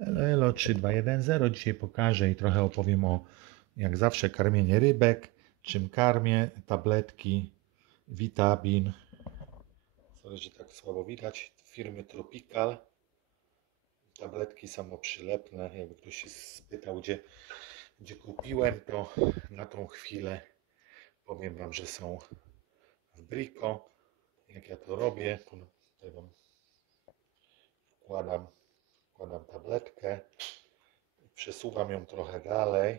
Elo 3210. Dzisiaj pokażę i trochę opowiem o, jak zawsze, karmienie rybek, czym karmię, tabletki, Vitabin. Sorry, że tak słabo widać. Firmy Tropical. Tabletki samoprzylepne. Jakby ktoś się spytał, gdzie kupiłem, to na tą chwilę powiem Wam, że są w Brico. Jak ja to robię, to tutaj Wam wkładam tabletkę. Przesuwam ją trochę dalej,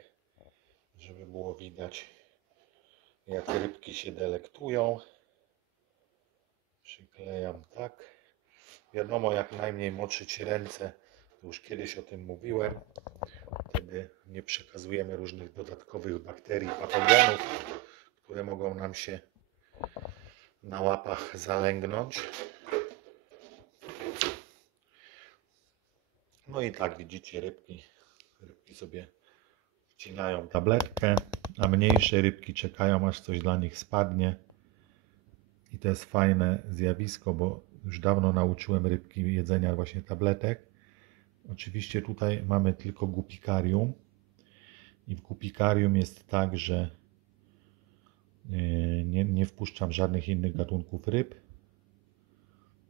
żeby było widać, jak rybki się delektują. Przyklejam tak. Wiadomo, jak najmniej moczyć ręce. To już kiedyś o tym mówiłem. Wtedy nie przekazujemy różnych dodatkowych bakterii, patogenów, które mogą nam się na łapach zalęgnąć. No i tak widzicie, rybki sobie wcinają tabletkę, a mniejsze rybki czekają, aż coś dla nich spadnie. I to jest fajne zjawisko, bo już dawno nauczyłem rybki jedzenia właśnie tabletek. Oczywiście tutaj mamy tylko gupikarium i w gupikarium jest tak, że nie wpuszczam żadnych innych gatunków ryb.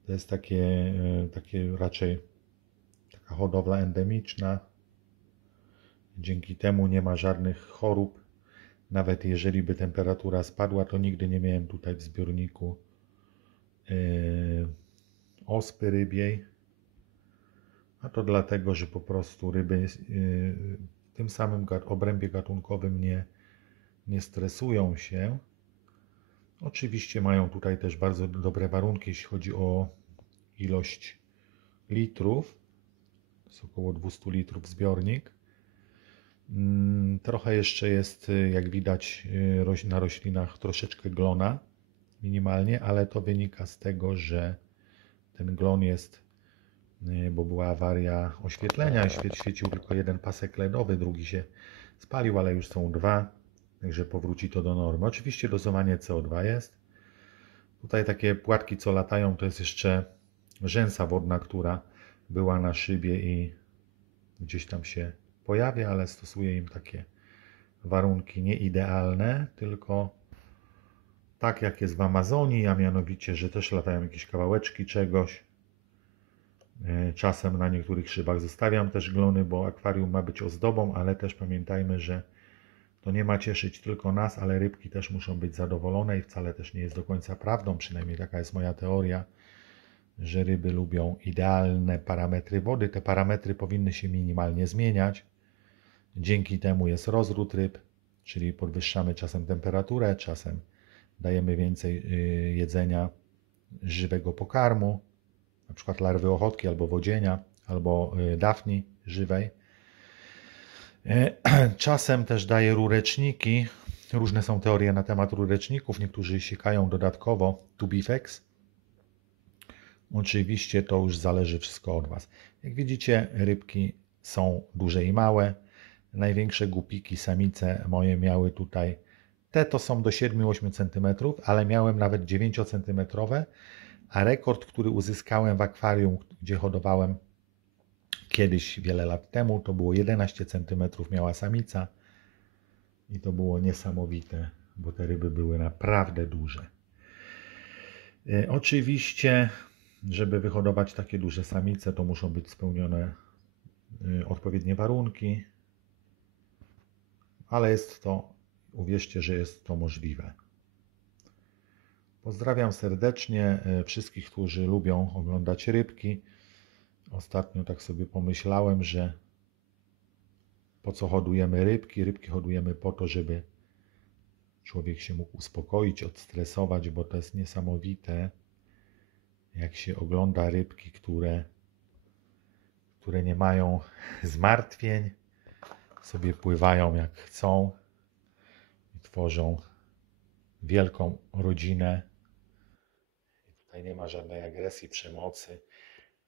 To jest takie raczej taka hodowla endemiczna. Dzięki temu nie ma żadnych chorób. Nawet jeżeli by temperatura spadła, to nigdy nie miałem tutaj w zbiorniku ospy rybiej. A to dlatego, że po prostu ryby w tym samym obrębie gatunkowym nie stresują się. Oczywiście mają tutaj też bardzo dobre warunki, jeśli chodzi o ilość litrów. To jest około 200 litrów zbiornik. Trochę jeszcze jest, jak widać, na roślinach troszeczkę glona, minimalnie, ale to wynika z tego, że ten glon jest, bo była awaria oświetlenia, świecił tylko jeden pasek LEDowy, drugi się spalił, ale już są dwa, także powróci to do normy. Oczywiście dozowanie CO2 jest. Tutaj takie płatki, co latają, to jest jeszcze rzęsa wodna, która była na szybie i gdzieś tam się pojawia, ale stosuję im takie warunki nieidealne, tylko tak jak jest w Amazonii, a mianowicie, że też latają jakieś kawałeczki czegoś. Czasem na niektórych szybach zostawiam też glony, bo akwarium ma być ozdobą, ale też pamiętajmy, że to nie ma cieszyć tylko nas, ale rybki też muszą być zadowolone i wcale też nie jest do końca prawdą, przynajmniej taka jest moja teoria, że ryby lubią idealne parametry wody. Te parametry powinny się minimalnie zmieniać. Dzięki temu jest rozród ryb, czyli podwyższamy czasem temperaturę, czasem dajemy więcej jedzenia żywego pokarmu, na przykład larwy ochotki albo wodzienia, albo dafni żywej. Czasem też daję rureczniki. Różne są teorie na temat rureczników. Niektórzy siekają dodatkowo Tubifex. Oczywiście to już zależy wszystko od Was. Jak widzicie, rybki są duże i małe. Największe gupiki, samice moje miały tutaj, te to są do 7-8 cm, ale miałem nawet 9 cm, a rekord, który uzyskałem w akwarium, gdzie hodowałem kiedyś, wiele lat temu, to było 11 cm miała samica i to było niesamowite, bo te ryby były naprawdę duże. Oczywiście, żeby wyhodować takie duże samice, to muszą być spełnione odpowiednie warunki, ale jest to, uwierzcie, że jest to możliwe. Pozdrawiam serdecznie wszystkich, którzy lubią oglądać rybki. Ostatnio tak sobie pomyślałem, że po co hodujemy rybki? Rybki hodujemy po to, żeby człowiek się mógł uspokoić, odstresować, bo to jest niesamowite, jak się ogląda rybki, które nie mają zmartwień, sobie pływają jak chcą i tworzą wielką rodzinę. Tutaj nie ma żadnej agresji, przemocy.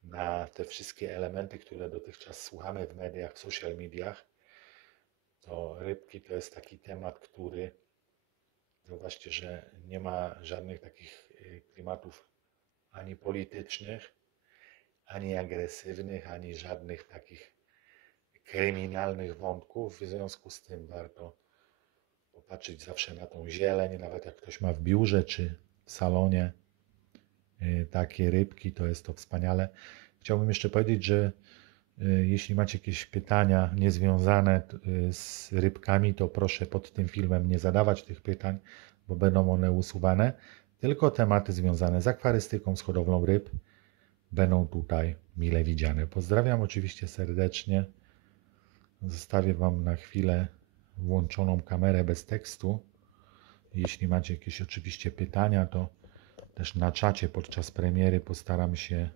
Na te wszystkie elementy, które dotychczas słuchamy w mediach, w social mediach, to rybki to jest taki temat, który, zauważcie, że nie ma żadnych takich klimatów ani politycznych, ani agresywnych, ani żadnych takich kryminalnych wątków. W związku z tym warto popatrzeć zawsze na tą zieleń, nawet jak ktoś ma w biurze czy w salonie takie rybki, to jest to wspaniale. Chciałbym jeszcze powiedzieć, że jeśli macie jakieś pytania niezwiązane z rybkami, to proszę pod tym filmem nie zadawać tych pytań, bo będą one usuwane. Tylko tematy związane z akwarystyką, z hodowlą ryb będą tutaj mile widziane. Pozdrawiam oczywiście serdecznie. Zostawię Wam na chwilę włączoną kamerę bez tekstu. Jeśli macie jakieś oczywiście pytania, to też na czacie podczas premiery postaram się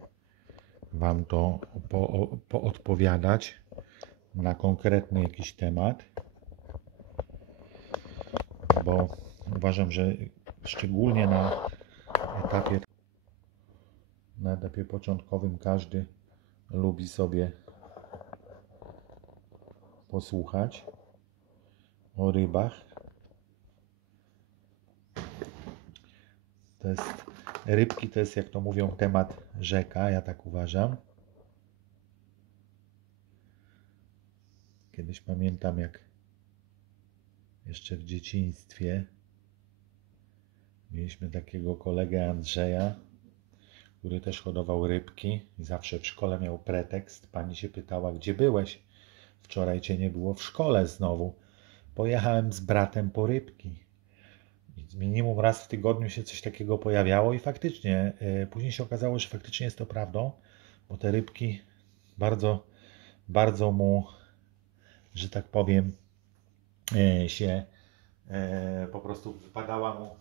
Wam to odpowiadać na konkretny jakiś temat, bo uważam, że szczególnie na etapie początkowym każdy lubi sobie posłuchać o rybach. Rybki to jest, jak to mówią, temat rzeka, ja tak uważam. Kiedyś pamiętam, jak jeszcze w dzieciństwie mieliśmy takiego kolegę Andrzeja, który też hodował rybki i zawsze w szkole miał pretekst. Pani się pytała, gdzie byłeś? Wczoraj cię nie było w szkole znowu. Pojechałem z bratem po rybki. I minimum raz w tygodniu się coś takiego pojawiało i faktycznie, później się okazało, że faktycznie jest to prawdą, bo te rybki bardzo, bardzo mu, że tak powiem, po prostu wypadała mu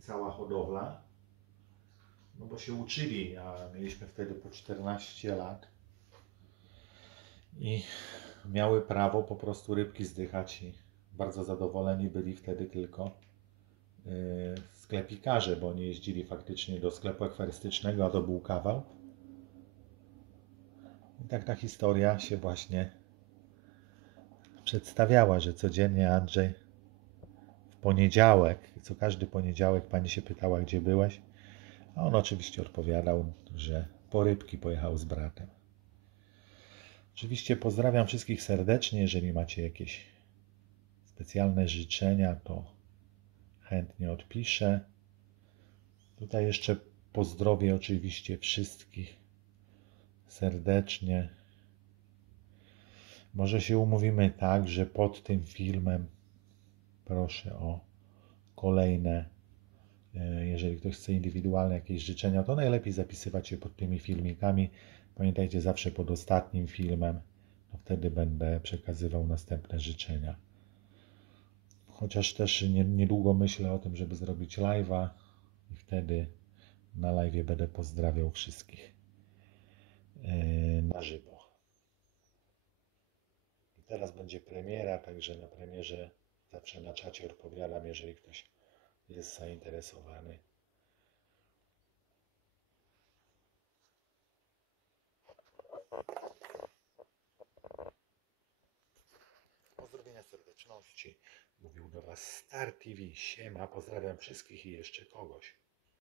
cała hodowla, no bo się uczyli, a mieliśmy wtedy po 14 lat i miały prawo po prostu rybki zdychać i bardzo zadowoleni byli wtedy tylko sklepikarze, bo nie jeździli faktycznie do sklepu akwarystycznego, a to był kawał. I tak ta historia się właśnie przedstawiała, że codziennie Andrzej w poniedziałek, co każdy poniedziałek pani się pytała, gdzie byłeś, a on oczywiście odpowiadał, że po rybki pojechał z bratem. Oczywiście pozdrawiam wszystkich serdecznie. Jeżeli macie jakieś specjalne życzenia, to chętnie odpiszę. Tutaj jeszcze pozdrowię oczywiście wszystkich serdecznie. Może się umówimy tak, że pod tym filmem proszę o kolejne, jeżeli ktoś chce indywidualne jakieś życzenia, to najlepiej zapisywać się pod tymi filmikami. Pamiętajcie, zawsze pod ostatnim filmem, no wtedy będę przekazywał następne życzenia. Chociaż też niedługo myślę o tym, żeby zrobić live'a i wtedy na live'ie będę pozdrawiał wszystkich na żywo. I teraz będzie premiera, także na premierze zawsze na czacie odpowiadam, jeżeli ktoś jest zainteresowany. Pozdrowienia serdeczności. Mówił do Was Star TV. Siema, pozdrawiam wszystkich i jeszcze kogoś.